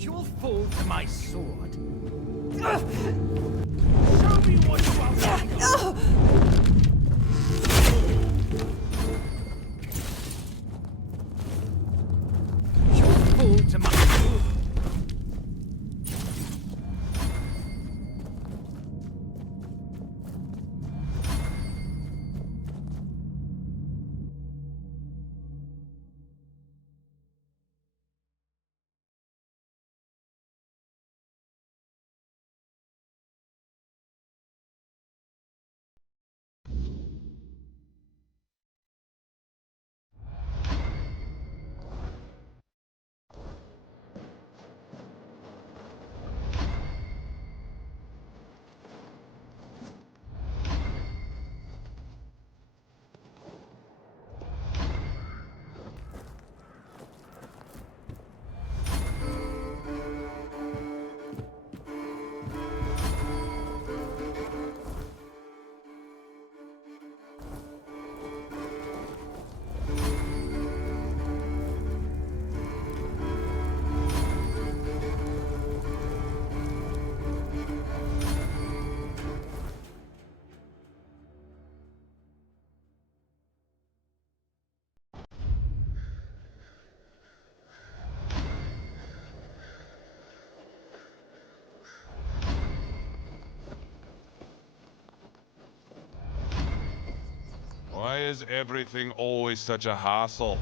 You'll fall to my sword. Show me what you are made of. You'll fall to my sword. Why is everything always such a hassle?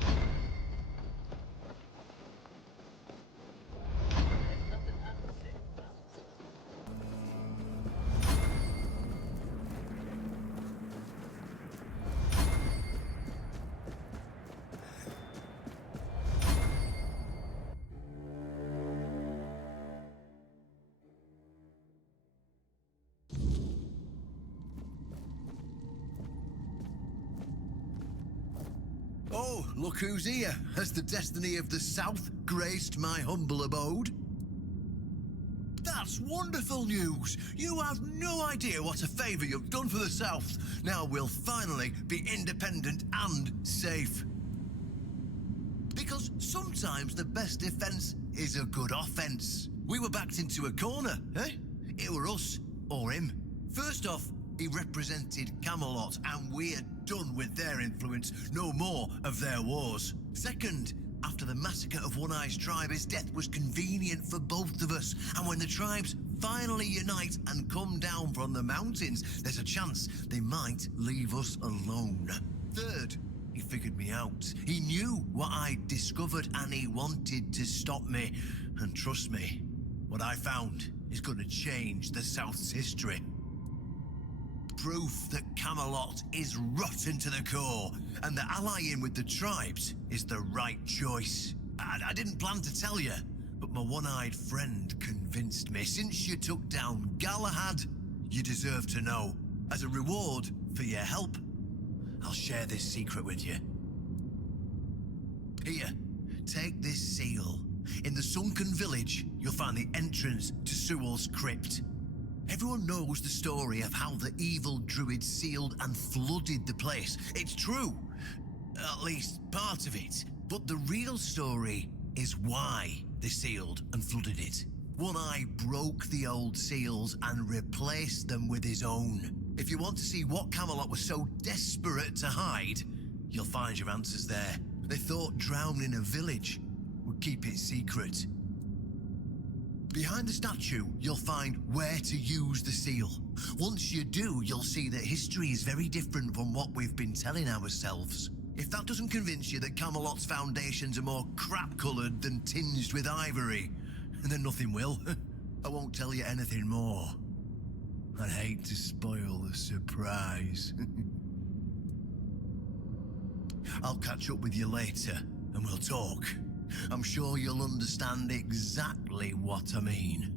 Oh, look who's here. Has the destiny of the South graced my humble abode? That's wonderful news! You have no idea what a favour you've done for the South. Now we'll finally be independent and safe. Because sometimes the best defence is a good offence. We were backed into a corner, eh? It were us or him. First off, he represented Camelot, and we're done with their influence, no more of their wars. Second, after the massacre of One Eye's tribe, his death was convenient for both of us. And when the tribes finally unite and come down from the mountains, there's a chance they might leave us alone. Third, he figured me out. He knew what I'd discovered and he wanted to stop me. And trust me, what I found is going to change the South's history. Proof that Camelot is rotten to the core, and that allying with the tribes is the right choice. I didn't plan to tell you, but my one-eyed friend convinced me. Since you took down Galahad, you deserve to know. As a reward for your help, I'll share this secret with you. Here, take this seal. In the sunken village, you'll find the entrance to Sewell's crypt. Everyone knows the story of how the evil druid sealed and flooded the place. It's true. At least part of it. But the real story is why they sealed and flooded it. One Eye broke the old seals and replaced them with his own. If you want to see what Camelot was so desperate to hide, you'll find your answers there. They thought drowning a village would keep it secret. Behind the statue, you'll find where to use the seal. Once you do, you'll see that history is very different from what we've been telling ourselves. If that doesn't convince you that Camelot's foundations are more crap-coloured than tinged with ivory, then nothing will. I won't tell you anything more. I'd hate to spoil the surprise. I'll catch up with you later, and we'll talk. I'm sure you'll understand exactly what I mean.